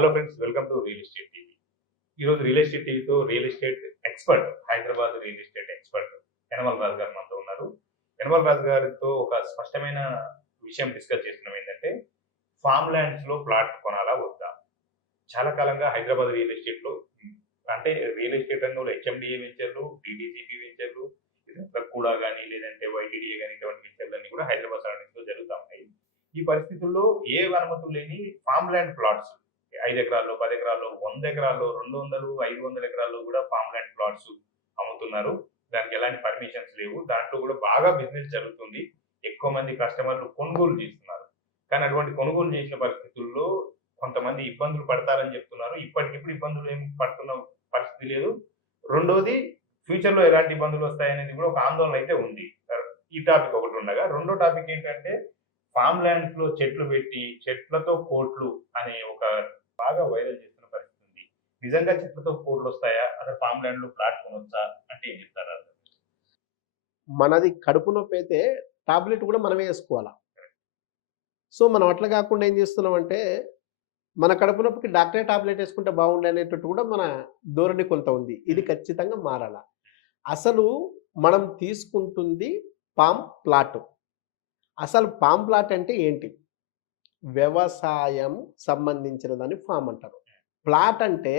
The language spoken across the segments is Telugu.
Hello friends, welcome to real estate TV. ఈరోజు రియల్ ఎస్టేట్ టీవీతో real estate expert, Hyderabad real estate expert Yanamala Raju గారు మనతో ఉన్నారు. యనమల రాజు గారితో ఒక స్పష్టమైన విషయం డిస్కస్ చేస్తున్నాం. ఏంటంటే, ఫామ్ ల్యాండ్స్ లో ప్లాట్ కొనాలా వద్దా? చాలా కాలంగా హైదరాబాద్ రియల్ ఎస్టేట్ లో అంటే రియల్ ఎస్టేట్ రంగంలో హెచ్ఎండిఏ వెంచర్లు, డిటిసిపి వెంచర్లు, కూడా కానీ లేదంటే వైటీడీఏ కానీ ఇటువంటి వెంచర్లన్నీ కూడా హైదరాబాద్ సరౌండింగ్స్ లో జరుగుతూ ఉన్నాయి. ఈ పరిస్థితుల్లో ఏ అనుమతులు లేని ఫామ్ ల్యాండ్ ప్లాట్స్ 5 ఎకరాల్లో, 10 ఎకరాల్లో, 100 ఎకరాల్లో, 200, 500 ఎకరాల్లో కూడా ఫామ్ ల్యాండ్ ప్లాట్స్ అమ్ముతున్నారు. దానికి ఎలాంటి పర్మిషన్స్ లేవు. దాంట్లో కూడా బాగా బిజినెస్ జరుగుతుంది. ఎక్కువ మంది కస్టమర్లు కొనుగోలు చేస్తున్నారు. కానీ అటువంటి కొనుగోలు చేసిన పరిస్థితుల్లో కొంతమంది ఇబ్బందులు పడతారని చెప్తున్నారు. ఇప్పటికిప్పుడు ఇబ్బందులు ఏమి పడుతున్న పరిస్థితి లేదు. రెండోది, ఫ్యూచర్ లో ఎలాంటి ఇబ్బందులు వస్తాయనేది కూడా ఒక ఆందోళన అయితే ఉంది. ఈ టాపిక్ ఒకటి ఉండగా, రెండో టాపిక్ ఏంటంటే, ఫామ్ ల్యాండ్స్ లో చెట్లు పెట్టి చెట్లతో కోట్లు అనే ఒక బాగా వైరల్ చేస్తున్న పరిస్థితి ఉంది. నిజంగా చెట్లతో కోట్లు వస్తాయా? అసలు ఫామ్ ల్యాండ్ లో ప్లాట్ కొనొచ్చా అంటే ఏం చెప్తారా? మనది కడుపు నొప్పి అయితే టాబ్లెట్ కూడా మనమే వేసుకోవాలా. సో మనం అట్లా కాకుండా ఏం చేస్తున్నామంటే, మన కడుపు నొప్పికి డాక్టరే టాబ్లెట్ వేసుకుంటే బాగుండే అనేటట్టు కూడా మన ధోరణి కొంత ఉంది. ఇది ఖచ్చితంగా మారాల. అసలు మనం తీసుకుంటుంది పామ్ ప్లాట్. అసలు పామ్ ప్లాట్ అంటే ఏంటి? వ్యవసాయం సంబంధించిన దాన్ని ఫామ్ అంటారు. ప్లాట్ అంటే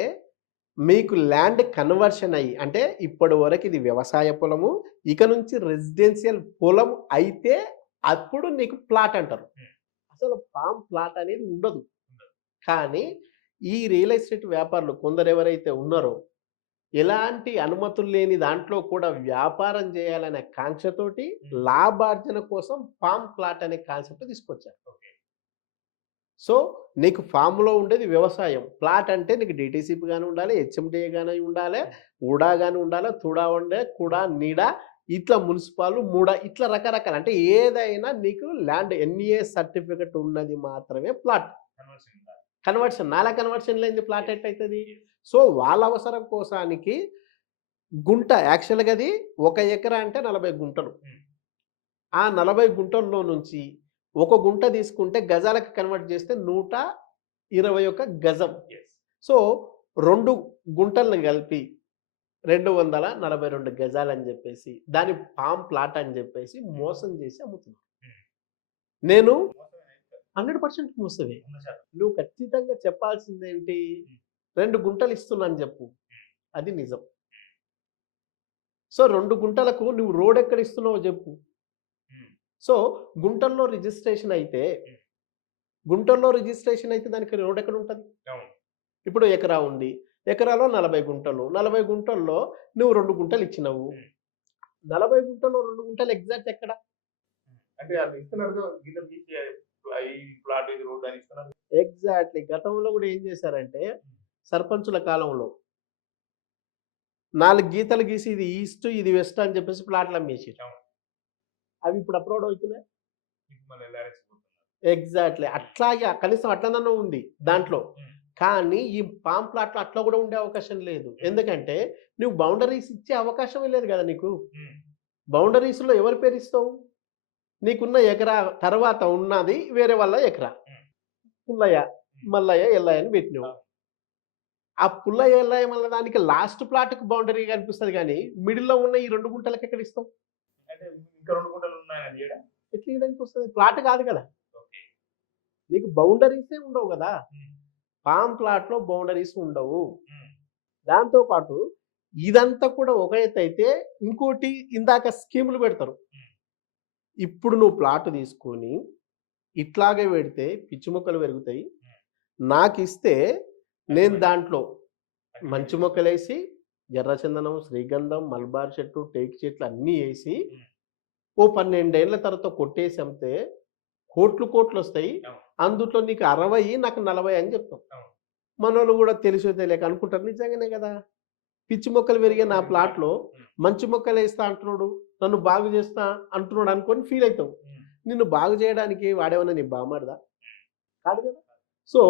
మీకు ల్యాండ్ కన్వర్షన్ అయ్యి, అంటే ఇప్పటి వరకు ఇది వ్యవసాయ పొలము, ఇక నుంచి రెసిడెన్షియల్ పొలం అయితే అప్పుడు నీకు ప్లాట్ అంటారు. అసలు పామ్ ప్లాట్ అనేది ఉండదు. కానీ ఈ రియల్ ఎస్టేట్ వ్యాపారులు కొందరు ఎవరైతే ఉన్నారో, ఎలాంటి అనుమతులు లేని దాంట్లో కూడా వ్యాపారం చేయాలనే కాంక్షతోటి లాభార్జన కోసం ఫామ్ ప్లాట్ అనే కాన్సెప్ట్ తీసుకొచ్చారు. సో నీకు ఫామ్లో ఉండేది వ్యవసాయం. ప్లాట్ అంటే నీకు డిటిసిపి గాని ఉండాలి, హెచ్ఎండిఏ గాని ఉండాలి, ఉడా గాని ఉండాలి, తుడా ఉండే, కుడా, నీడా, ఇట్లా మున్సిపాల్, మూడా, ఇట్లా రకరకాల, అంటే ఏదైనా నీకు ల్యాండ్ ఎన్ఏ సర్టిఫికెట్ ఉన్నది మాత్రమే ప్లాట్. కన్వర్షన్, నాలా కన్వర్షన్ లేనిది ప్లాట్ ఎట్లయితది? సో వాళ్ళ అవసరం కోసానికి గుంట, యాక్చువల్‌గా అది 1 ఎకరా అంటే 40 గుంటలు. ఆ 40 గుంటల్లో నుంచి ఒక గుంట తీసుకుంటే గజాలకు కన్వర్ట్ చేస్తే 121 గజం. సో 2 గుంటలను కలిపి 242 గజాలని చెప్పేసి దాని పామ్ ప్లాట్ అని చెప్పేసి మోసం చేసి అమ్ముతున్నారు. నేను 100% మోసమే. నువ్వు ఖచ్చితంగా చెప్పాల్సిందేంటి? 2 గుంటలు ఇస్తున్నాను చెప్పు, అది నిజం. సో 2 గుంటలకు నువ్వు రోడ్ ఎక్కడ ఇస్తున్నావో చెప్పు. సో గుంటల్లో రిజిస్ట్రేషన్ అయితే దానికి రోడ్ ఎక్కడ ఉంటుంది? ఇప్పుడు ఎకరా ఉంది, ఎకరాలో 40 గుంటలు, 40 గుంటల్లో నువ్వు 2 గుంటలు ఇచ్చినావు. 40 గుంటల్లో 2 గుంటలు ఎగ్జాక్ట్ ఎక్కడ? అంటే అది ఇస్తున్నారు, గీతలు గీసి ఈ ప్లాట్ ఇది రోడ్ అని ఇస్తున్నారు. ఎగ్జాక్ట్లీ. గతంలో కూడా ఏం చేశారంటే, సర్పంచుల కాలంలో 4 గీతలు గీసి ఇది ఈస్ట్ ఇది వెస్ట్ అని చెప్పేసి ప్లాట్లు అమ్మేసారు. అవి ఇప్పుడు అప్లోడ్ అవుతున్నాయి. ఎగ్జాక్ట్లీ. అట్లాగే కనీసం అట్లనన్నా ఉంది దాంట్లో. కానీ ఈ పామ్ ప్లాట్లో అట్లా కూడా ఉండే అవకాశం లేదు. ఎందుకంటే నువ్వు బౌండరీస్ ఇచ్చే అవకాశమే లేదు కదా నీకు. బౌండరీస్లో ఎవరి పేరు ఇస్తావు? నీకున్న ఎకరా తర్వాత ఉన్నది వేరే వాళ్ళ ఎకరా. పుల్లయ్య, మల్లయ్య, ఎల్లయ్య అని పెట్టినావు. ఆ పుల్లయ్య, ఎల్లయ్య మల్ల దానికి లాస్ట్ ప్లాట్కి బౌండరీ కనిపిస్తుంది, కానీ మిడిల్లో ఉన్న ఈ 2 గుంటలకు ఎక్కడ ఇస్తావు? అంటే ఇంకా 2 గుంటలు ఉన్నాయని ఎట్లా ఇవ్వడానికి వస్తుంది? ప్లాట్ కాదు కదా, నీకు బౌండరీసే ఉండవు కదా. పామ్ ప్లాట్లో బౌండరీస్ ఉండవు. దాంతోపాటు ఇదంతా కూడా ఒక ఎత్తు అయితే, ఇంకోటి ఇందాక స్కీములు పెడతారు. ఇప్పుడు నువ్వు ప్లాట్ తీసుకొని ఇట్లాగే పెడితే పిచ్చి మొక్కలు పెరుగుతాయి, నాకు ఇస్తే నేను దాంట్లో మంచి మొక్కలు వేసి ఎర్రచందనం, శ్రీగంధం, మల్బార్ చెట్టు, టేక్ చెట్లు అన్నీ వేసి ఓ 12 ఏళ్ల తర్వాత కొట్టేసి అమ్మితే కోట్లు వస్తాయి. అందుట్లో నీకు 60, నాకు 40 అని చెప్తాం. మనోళ్ళు కూడా తెలిసో తెలియక అనుకుంటారు నిజంగానే కదా, పిచ్చి మొక్కలు పెరిగే నా ప్లాట్లో మంచి మొక్కలు వేస్తా అంటున్నాడు, నన్ను బాగు చేస్తా అంటున్నాడు అనుకొని ఫీల్ అవుతావు. నిన్ను బాగు చేయడానికి వాడేమన్నా నీ బామాడదా? కాదు కదా. సో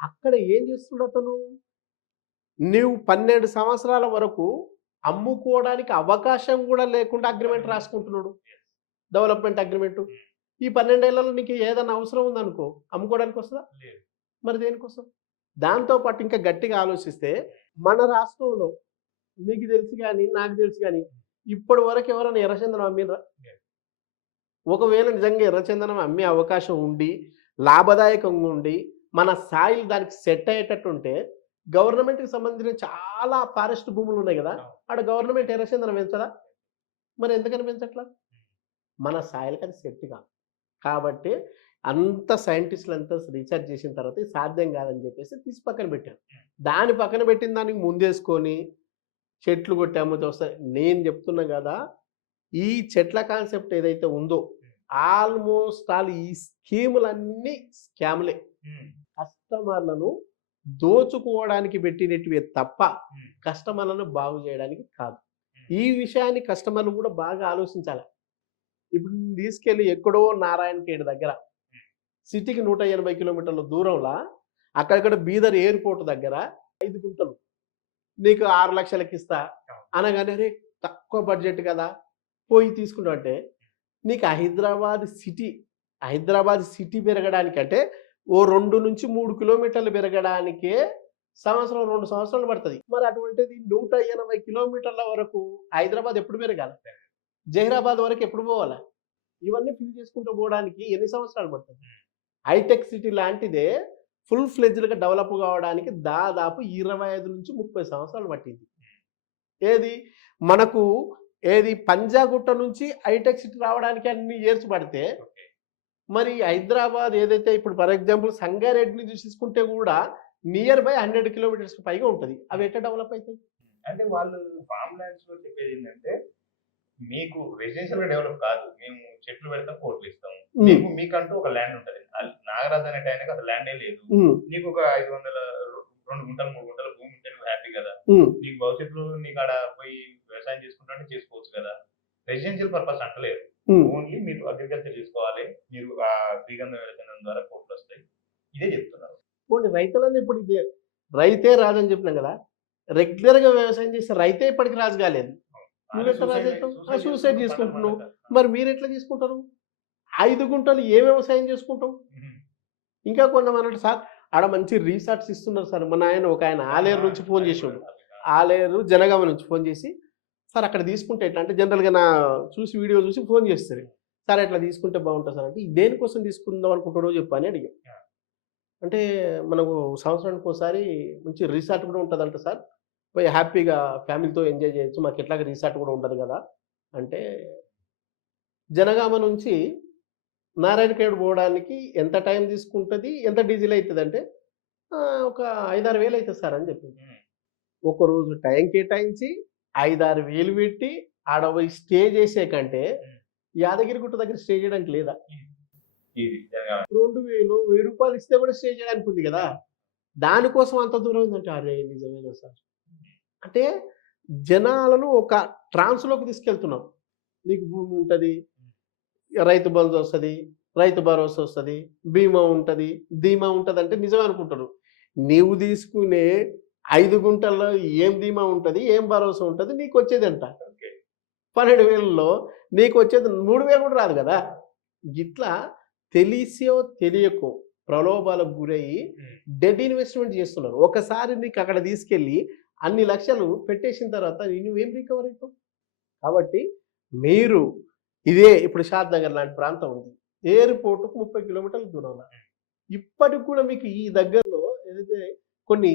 అక్కడ ఏం చేస్తున్నాడు అతను? నువ్వు 12 సంవత్సరాల వరకు అమ్ముకోవడానికి అవకాశం కూడా లేకుండా అగ్రిమెంట్ రాసుకుంటున్నాడు, డెవలప్మెంట్ అగ్రిమెంట్. ఈ 12 ఏళ్లలో నీకు ఏదైనా అవసరం ఉందనుకో, అమ్ముకోవడానికి వస్తుందా? మరి దేనికోసం? దాంతో పాటు ఇంకా గట్టిగా ఆలోచిస్తే మన రాష్ట్రంలో మీకు తెలుసు గాని, నాకు తెలుసు గాని, ఇప్పటి వరకు ఎవరైనా ఎర్రచందనం అమ్మిర్రా? ఒకవేళ నిజంగా ఎర్రచందనం అమ్మే అవకాశం ఉండి, లాభదాయకంగా ఉండి, మన సాయిల్ దానికి సెట్ అయ్యేటట్టు ఉంటే, గవర్నమెంట్‌కి సంబంధించిన చాలా ఫారెస్ట్ భూములు ఉన్నాయి గదా! ఆడ గవర్నమెంట్ ఎర్రచందనం పెంచదా? మరి ఎందుకని పెంచట్లా? మన సాయిల్‌కి అది సెట్ కాదు. కాబట్టి అంత సైంటిస్టులంతా రీసెర్చ్ చేసిన తర్వాత ఇది సాధ్యం కాదని చెప్పేసి తీసి పక్కన పెట్టారు. దాన్ని పక్కన పెట్టిన దానికి ముందేసుకొని చెట్లు కొట్టి అమ్మితే వస్తాయి. నేను చెప్తున్నా గదా! ఈ చెట్ల కాన్సెప్ట్ ఏదైతే ఉందో ఆల్‌మోస్ట్ ఆల్ ఈ స్కీములన్నీ స్కామ్‌లే. కస్టమర్‌లను దోచుకోవడానికి పెట్టినటివే తప్ప కస్టమర్‌లను బాగు చేయడానికి కాదు. ఈ విషయాన్ని కస్టమర్‌లు కూడా బాగా ఆలోచించాలి. ఇప్పుడు నేను తీసుకెళ్ళి ఎక్కడో నారాయణఖేడ్ దగ్గర సిటీకి 180 కిలోమీటర్ల దూరంలా అక్కడక్కడ బీదర్ ఎయిర్‌పోర్ట్ దగ్గర 5 గుంటలు నీకు 6 లక్షలకి ఇస్తా అనగానే అరే తక్కువ బడ్జెట్ కదా! పోయి తీసుకుంటావు అంటే నీకు హైదరాబాద్ సిటీ పెరగడానికంటే ఓ 2-3 కిలోమీటర్లు పెరగడానికే సంవత్సరం, 2 సంవత్సరాలు పడతది. మరి అటువంటిది 180 కిలోమీటర్ల వరకు హైదరాబాద్ ఎప్పుడు పెరగాలి? జహీరాబాద్ వరకు ఎప్పుడు పోవాలా? ఇవన్నీ ఫిల్ చేసుకుంటూ పోవడానికి ఎన్ని సంవత్సరాలు పడుతుంది? హైటెక్ సిటీ లాంటిదే ఫుల్ ఫ్లెడ్జ్డ్‌గా డెవలప్ కావడానికి దాదాపు 25-30 సంవత్సరాలు పట్టింది. ఏది మనకు పంజాగుట్ట నుంచి హైటెక్ సిటీ రావడానికి అన్ని ఇయర్స్ పడితే, మరి హైదరాబాద్ ఏదైతే ఇప్పుడు ఫర్ ఎగ్జాంపుల్ సంగారెడ్డిని తీసుకుంటే కూడా నియర్ బై 100 కిలోమీటర్స్‌కి పైగా ఉంటది. అవి ఎట్లా డెవలప్ అయితాయి? అంటే వాళ్ళు ఫార్మ్ ల్యాండ్స్‌లో చెప్పేది ఏంటంటే, మీకు రెసిడెన్షియల్‌గా డెవలప్ కాదు. మేము చెట్లు పెడతాం, కోట్లు ఇస్తాము. మీకంటూ ఒక ల్యాండ్ ఉంటది. నాగరాజు అనేటి ఆయనకి అసలు ల్యాండే లేదు. నీకు ఒక 500 2 గుంటలు, 3 గుంటల భూమి ఉంటే నువ్వు హ్యాపీ కదా! నీకు భవిష్యత్తులో నీకు ఆడ పోయి వ్యవసాయం చేసుకుంటా అంటే చేసుకోవచ్చు కదా! రెసిడెన్షియల్ పర్పస్ అంటలేదు. ఓన్లీ మీరు అగ్రికల్చర్ చేసుకోవాలి. మీరు శ్రీగంధం ఎర్రచందనం ద్వారా కోట్లొస్తాయి. ఇదే చెప్తున్నారు. పోనీ రైతులని ఇప్పుడు ఇదే రైతే రాజు అని చెప్పినాం కదా! రెగ్యులర్‌గా వ్యవసాయం చేసే రైతే ఇప్పటికి రాజు కాలేదు. నువ్వెట్లా రాజు అవుతావు? సూసైడ్ చేసుకుంటున్నావు. మరి మీరెట్లా చేసుకుంటారు? 5 గుంటలు ఏ వ్యవసాయం చేసుకుంటావు? ఇంకా కొంతమంది సార్ ఆడ మంచి రిసార్ట్స్ ఇస్తున్నారు సార్. మా నాయన ఒక ఆయన ఆలేరు నుంచి ఫోన్ చేసిండు. ఆలేరు, జనగామ నుంచి ఫోన్ చేసి, సార్ అక్కడ తీసుకుంటే ఎట్లా అంటే జనరల్‌గా చూసి వీడియో చూసి ఫోన్ చేస్తారు. సార్ ఇట్లా తీసుకుంటే బాగుంటుంది సార్ అంటే, దేనికోసం తీసుకుందాం అనుకుంటారో చెప్పు అని అడిగాం. అంటే మనకు సంవత్సరానికి ఒకసారి మంచి రిసార్ట్ కూడా ఉంటదంట సార్. పోయి హ్యాపీగా ఫ్యామిలీతో ఎంజాయ్ చేయొచ్చు. మాకు ఎట్లాగో రిసార్ట్ కూడా ఉంటది కదా! అంటే జనగామ నుంచి నారాయణఖేడ్ పోవడానికి ఎంత టైం తీసుకుంటది? ఎంత డీజిల్ అయితదంటే ఒక 5, 6 వేలు అయితది సార్ అని చెప్పిండు. ఒకరోజు టైం కేటాయించి 5, 6 వేలు పెట్టి ఆడ పోయి స్టే చేసే కంటే యాదగిరిగుట్ట దగ్గర స్టే చేయడానికి లేదా? 2000, ₹1000 ఇస్తే కూడా స్టే చేయడానికి ఉంది కదా! దానికోసం అంత దూరం ఏందంటే అరే! నిజమేనా సార్. అంటే జనాలను ఒక ట్రాన్స్‌లోకి తీసుకెళ్తున్నాం. నీకు భూమి ఉంటది. రైతు బంధు వస్తది. రైతు భరోసా వస్తది. బీమా ఉంటది. ధీమా ఉంటదంటే నిజమే అనుకుంటారు. నీవు తీసుకునే 5 గుంటల్లో ఏం ధీమా ఉంటది? ఏం భరోసా ఉంటది? నీకొచ్చేదెంత? 12,000లో నీకొచ్చేది 3,000 కూడా రాదు కదా! గిట్లా తెలిసో తెలియకో ప్రలోభాలకు గురయ్యి డెడ్ ఇన్వెస్ట్‌మెంట్ చేస్తున్నారు. ఒకసారి నీకు అక్కడ తీసుకెళ్ళి అన్ని లక్షలు పెట్టేసిన తర్వాత నువ్వేం రికవర్ అయితావు? కాబట్టి మీరు ఇదే ఇప్పుడు షాద్ నగర్ లాంటి ప్రాంతం ఉంది. ఎయిర్‌పోర్ట్‌కు 30 కిలోమీటర్ల దూరంలో. ఇప్పటికి కూడా మీకు ఈ దగ్గరలో ఏదైతే కొన్ని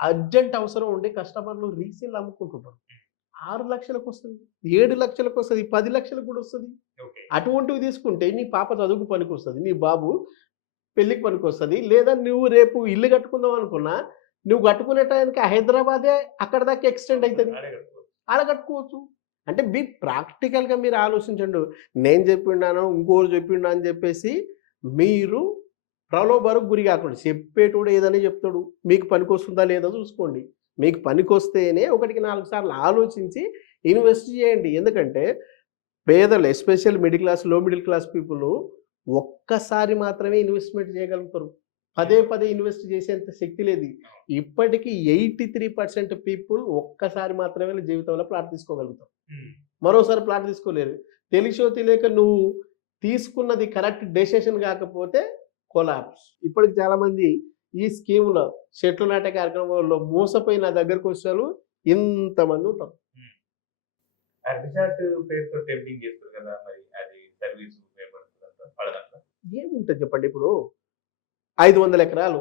అర్జెంట్ అవసరం ఉండి కస్టమర్‌లు రీసేల్ అమ్ముకుంటుంటారు. 6 లక్షలకొస్తది, 7 లక్షలకొస్తది, 10 లక్షలకు కూడా వస్తది. అటువంటివి తీసుకుంటే నీ పాప చదువుకు పనికొస్తది. నీ బాబు పెళ్ళికి పనికొస్తది. లేదా నువ్వు రేపు ఇల్లు కట్టుకుందాం అనుకున్నా, నువ్వు కట్టుకునే టయానికి హైదరాబాదే అక్కడి దాకా ఎక్స్‌టెండ్ అయితది. ఆడ కట్టుకోవచ్చు. అంటే ప్రాక్టికల్‌గా మీరు ఆలోచించండి. నేను చెప్పిండాను, ఇంకోరు చెప్పిండు అని చెప్పేసి మీరు ప్రలోభాలకు గురి కాకండి. చెప్పేటోడు ఏదైనా చెప్తాడు. మీకు పనికొస్తుందా లేదా చూసుకోండి. మీకు పనికొస్తేనే ఒకటికి 4 సార్లు ఆలోచించి ఇన్వెస్ట్ చేయండి. ఎందుకంటే పేదలు ఎస్పెషల్ మిడిల్ క్లాస్, లో మిడిల్ క్లాస్ పీపుల్ ఒక్కసారి మాత్రమే ఇన్వెస్ట్‌మెంట్ చేయగలుగుతారు. పదే పదే ఇన్వెస్ట్ చేసేంత శక్తి లేదు. ఇప్పటికి 83% పీపుల్ ఒక్కసారి మాత్రమే జీవితంలో ప్లాట్ తీసుకోగలుగుతారు. మరోసారి ప్లాట్ తీసుకోలేరు. తెలిసో తెలియక నువ్వు తీసుకున్నది కరెక్ట్ డెసిషన్ కాకపోతే కొలాప్స్. ఇప్పటికి చాలామంది ఈ స్కీమ్‌లో చెట్లు నాటే కార్యక్రమంలో మోసపోయి నా దగ్గరకు వచ్చేవాళ్ళు ఇంతమంది ఉంటారు. ఆ రిసార్ట్ పేరుతో టెంప్టింగ్ చేస్తారు కదా! మరి అది సర్వీస్ ఉపయోగపడుతుందంటారా? పడదంటారా? ఏముంటది చెప్పండి ఇప్పుడు 500 ఎకరాలు,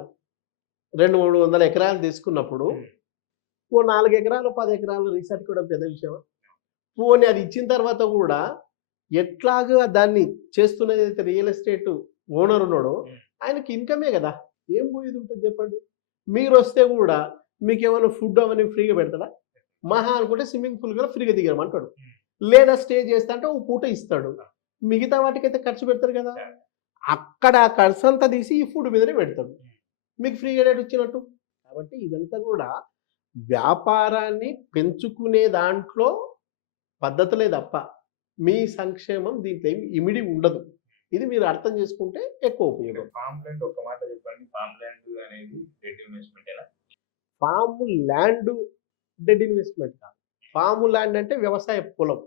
200, 300 ఎకరాలు తీసుకున్నప్పుడు హ్మ్. ఓ 4 ఎకరాలు, 10 ఎకరాలు రిసార్ట్ కూడా పెద్ద విషయమా? పోనీ అది ఇచ్చిన తర్వాత కూడా ఎట్లాగా దాన్ని చేస్తున్నదైతే రియల్ ఎస్టేట్ ఓనర్ ఉన్నాడో హ్మ్. ఆయనకి ఇన్‌కమే గదా! ఏం పోయేది ఉంటది చెప్పండి? మీరొస్తే గూడా మీకేమైనా ఫుడ్ అవన్నీ ఫ్రీగా పెడతాడా? మహా అనుకుంటే స్విమ్మింగ్ పూల్ కూడా ఫ్రీగా దిగమంటాడు. హ్మ్. లేదా స్టే చేస్తా అంటే ఒక పూట ఇస్తాడు. మిగతా వాటికైతే ఖర్చు పెడతారు గదా! యాహ్! అక్కడ ఆ ఖర్చంతా తీసి ఈ ఫుడ్ మీదనే పెడతాడు. హ్మ్. మీకు ఫ్రీగా ఏడొచ్చినట్టు? కాబట్టి ఇదంతా గూడా వ్యాపారాన్ని పెంచుకునే దాంట్లో పద్ధతులే తప్ప, మీ సంక్షేమం దీంట్లో ఏమి ఇమిడి ఉండదు. ఇది మీరు అర్థం చేసుకుంటే ఎక్కువ అంటే ఉపయోగం. ఫార్మ్ ల్యాండ్ ఒక మాట చెప్పండి. ఫార్మ్ ల్యాండ్ అనేది డెడ్ ఇన్వెస్ట్‌మెంటేనా? ఫార్మ్ ల్యాండ్ డెడ్ ఇన్వెస్ట్‌మెంట్ కాదు. ఫార్మ్ ల్యాండ్ అంటే వ్యవసాయ పొలం.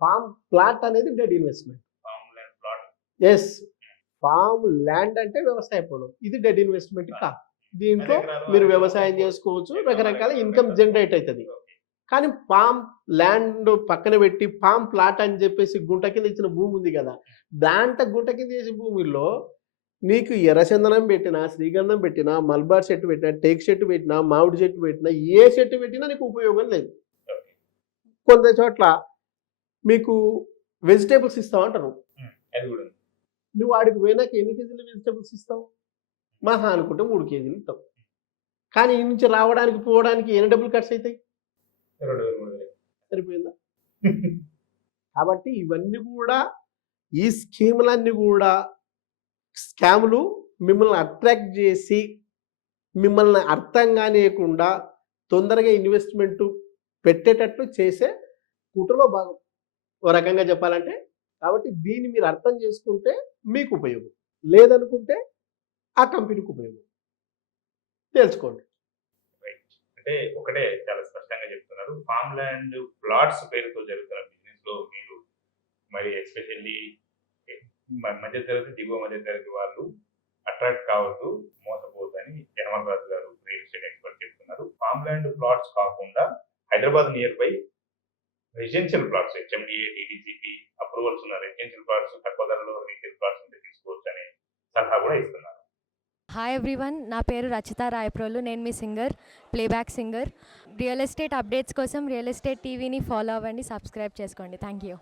ఫార్మ్ ప్లాట్ అనేది dead investment. Farm land plot. Yes. Farm land అంటే వ్యవసాయ పొలం. ఇది డెడ్ ఇన్వెస్ట్‌మెంట్ కాదు. దీంట్లో 10 ఎకరాలు, మీరు 5 ఎకరాలు వ్యవసాయం పెట్టుకోవచ్చు. చేసుకోవచ్చు. ఎకరం, రకరకాల ఎకరం ఇన్‌కమ్ పెడతారు. జనరేట్ అయితది. ఓకే. కానీ ఫార్మ్ ల్యాండ్ పక్కన పెట్టి ఫార్మ్ ప్లాట్ అని చెప్పేసి గుంట కింద ఇచ్చిన భూమి ఉంది కదా! దాంట్లో గుంట కింద చేసే భూమిలో నీకు ఎర్రచందనం పెట్టినా, శ్రీగంధం పెట్టినా, మలబార్ చెట్టు పెట్టినా, టేకు చెట్టు పెట్టినా, మామిడి చెట్టు పెట్టినా, ఏ చెట్టు పెట్టినా నీకు ఉపయోగం లేదు. ఓకే. కొంత చోట్ల మీకు వెజిటబుల్స్ ఇస్తామంటారు. హ్మ్. అది కూడా ఉంది. నువ్వు ఆడికి పోయినాక ఎన్ని కేజీలు వెజిటబుల్స్ ఇస్తావు? మహా అనుకుంటే 3 కేజీలు ఇస్తావు. కానీ ఈ నుంచి రావడానికి, పోవడానికి ఎన్ని డబ్బులు ఖర్చయితాయి? 2000, 3000. సరిపోయిందా? కాబట్టి ఇవన్నీ గూడా ఈ స్కీములన్నీ గూడా స్కాములు మిమ్మల్ని అట్రాక్ట్ జేసి, మిమ్మల్ని అర్థం గానీయకుండా తొందరగా ఇన్వెస్ట్‌మెంట్ పెట్టేటట్లు చేసే కుట్రలో భాగం. ఓ రకంగా చెప్పాలంటే. కాబట్టి దీన్ని మీరు అర్థం చేసుకుంటే మీకు ఉపయోగం. లేదనుకుంటే ఆ కంపెనీకి ఉపయోగం. తెలుసుకోండి. రైట్. అంటే ఒకటే చాలా స్పష్టంగా చెప్తున్నారు. ఫార్మ్ ల్యాండ్ ప్లాట్స్ పేరుతో జరుగుతున్న బిజినెస్‌లో మీరు మరి ఎస్పెషల్లీ మధ్య తరగతి, దిగువ మధ్య తరగతి వాళ్ళు అట్రాక్ట్ కావద్దు, మోసపోవద్దని యనమల రాజు గారు రియల్ ఎస్టేట్ ఎక్స్‌పర్ట్ చెప్తున్నారు. ఫార్మ్ ల్యాండ్ ప్లాట్స్ కాకుండా Hyderabad near by residential plots HMDA, DDCP approvals ఉన్న రెసిడెన్షియల్ ప్లాట్స్ తక్కువ ధరలో రీసేల్ ప్లాట్స్ ఉంటే తీసుకోవచ్చనే సలహా కూడా ఇస్తున్నారు. హాయ్ ఎవ్రీవన్, నా పేరు రచిత రాయప్రోలు. నేను మీ singer, playback singer. Real estate updates కోసం రియల్ ఎస్టేట్ టీవీని ఫాలో అవ్వండి, సబ్స్క్రైబ్ చేసుకోండి. Thank you.